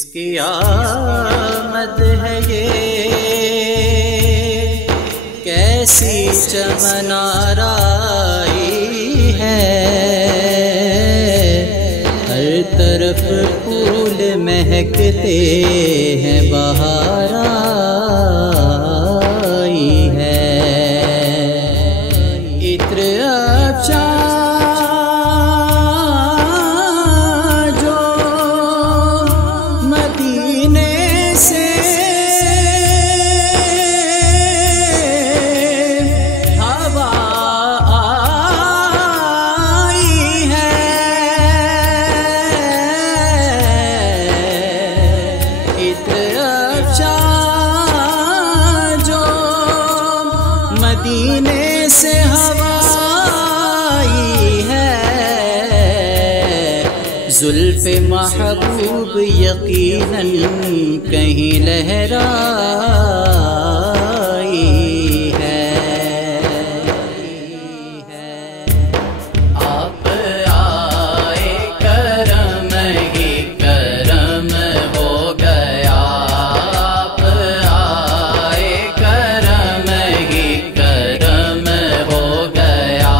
اس کی آمد ہے یہ کیسی چمن آرائی ہے، ہر طرف پھول مہکتے ہیں، بہار آئی ہے، عطر افشاں مدینے سے ہوا آئی ہے، زلف محبوب یقیناً کہیں لہرائی ہے۔ آپ آئے کرم ہی کرم ہو گیا، آپ آئے کرم ہی کرم ہو گیا،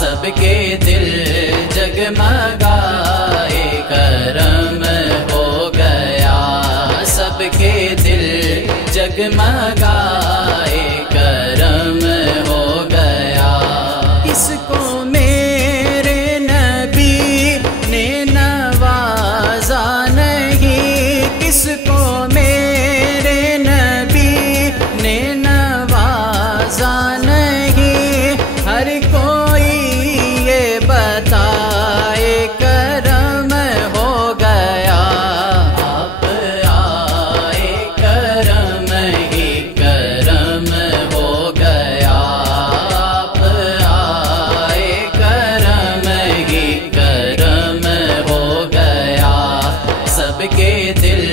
سب کے دل جگمگائے کرم ہو گیا، سب کے دل جگمگائے کرم ہو گیا۔ کس کو میرے نبی نے نوازا نہیں، کس کو میرے نبی نے نوازا نہیں، ہر کوئی یہ بتائے کرم ہو گیا۔ آپ آئے کرم ہی کرم ہو گیا، آپ آئے کرم ہی کرم ہو گیا، سب کے دل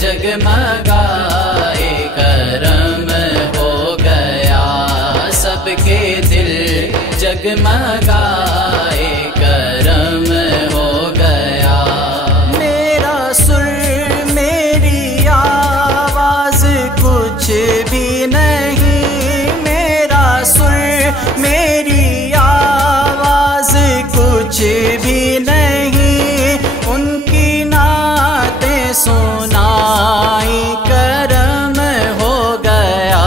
جگمگائے کرم ہو گیا، سب کے دل جگمگائے کرم ہو گیا۔ میرا سر میری آواز کچھ بھی نہیں، میرا سر میری آواز کچھ بھی نہیں، ان کی نعتیں سنائی کرم ہو گیا۔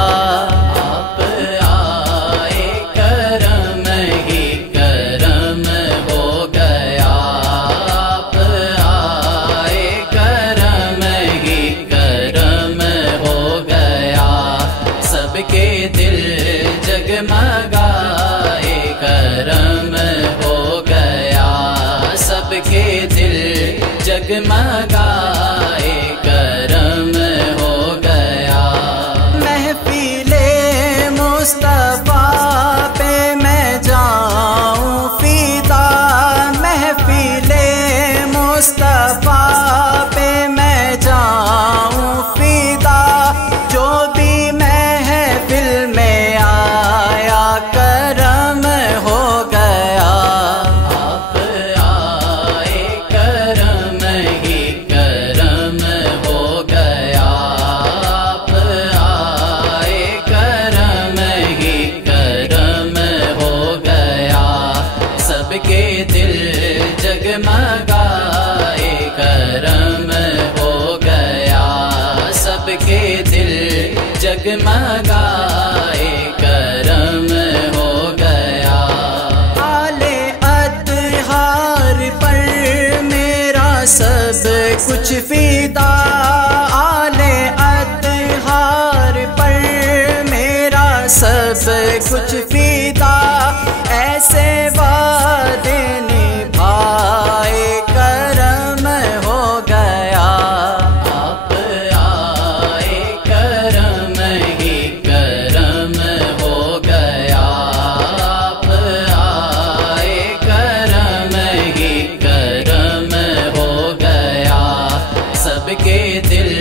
آپ آئے کرم ہی کرم ہو گیا، آپ آئے کرم ہی کرم ہو گیا، سب کے دل جگمگائے کرم ہو گیا، سب کے دل جگمگائے کرم ہو گیا۔ محفل مصطفیٰ پہ میں جاؤں فدا، محفل مصطفیٰ پہ میں جاؤں فدا، جو بھی محفل میں آیا کرم ہو گیا۔ آپ آئے کرم ہی کرم ہو گیا، آپ آئے کرم ہی کرم ہو گیا، سب کے دل جگمگائے کرم ہو گیا، سب کے دل جگمگائے کرم ہو گیا۔ آل اطہار پر میرا سب کچھ فدا، آل اطہار پر میرا سب کچھ فدا، ایسے وعدے نبھائے کرم ہو گیا۔ آپ آئے کرم ہی کرم ہو گیا، آپ آئے کرم ہی کرم ہو گیا، سب کے دل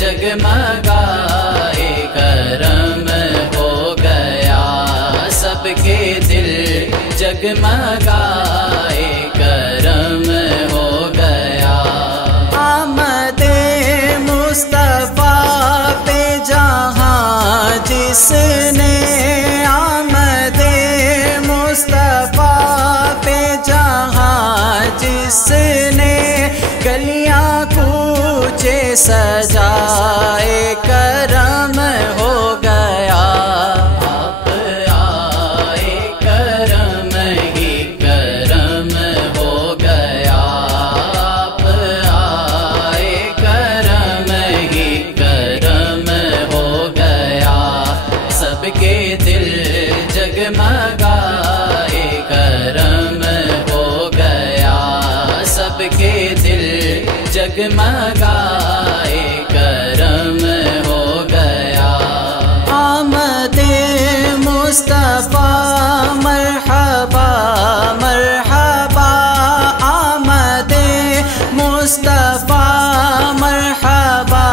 جگمگائے کرم ہو گیا، سب کے دل جگمگائے کرم ہو گیا۔ آمد جس نے گلیاں کوچے سجائے کرم ہو گیا آپ آئے کرم ہی کرم ہو گیا آپ آئے کرم ہی کرم ہو گیا سب کے دل جگمگائے کرم ہو گیا سب کے دل جگمگائے کرم ہو گیا آمد مصطفیٰ مرحبا مرحبا آمد مصطفیٰ مرحبا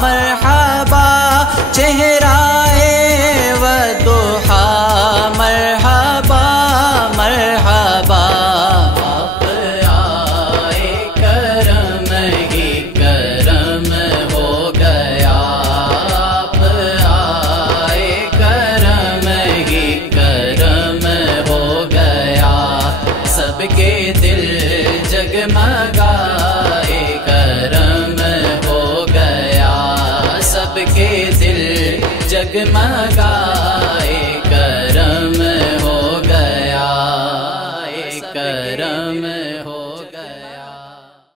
مرحبا چہرہ وضحا مرحبا مرحبا آپ آئے کرم ہی کرم ہو گیا آپ آئے کرم ہی کرم ہو گیا سب کے دل جگمگائے کرم ہو گیا سب کے دل جگمگائے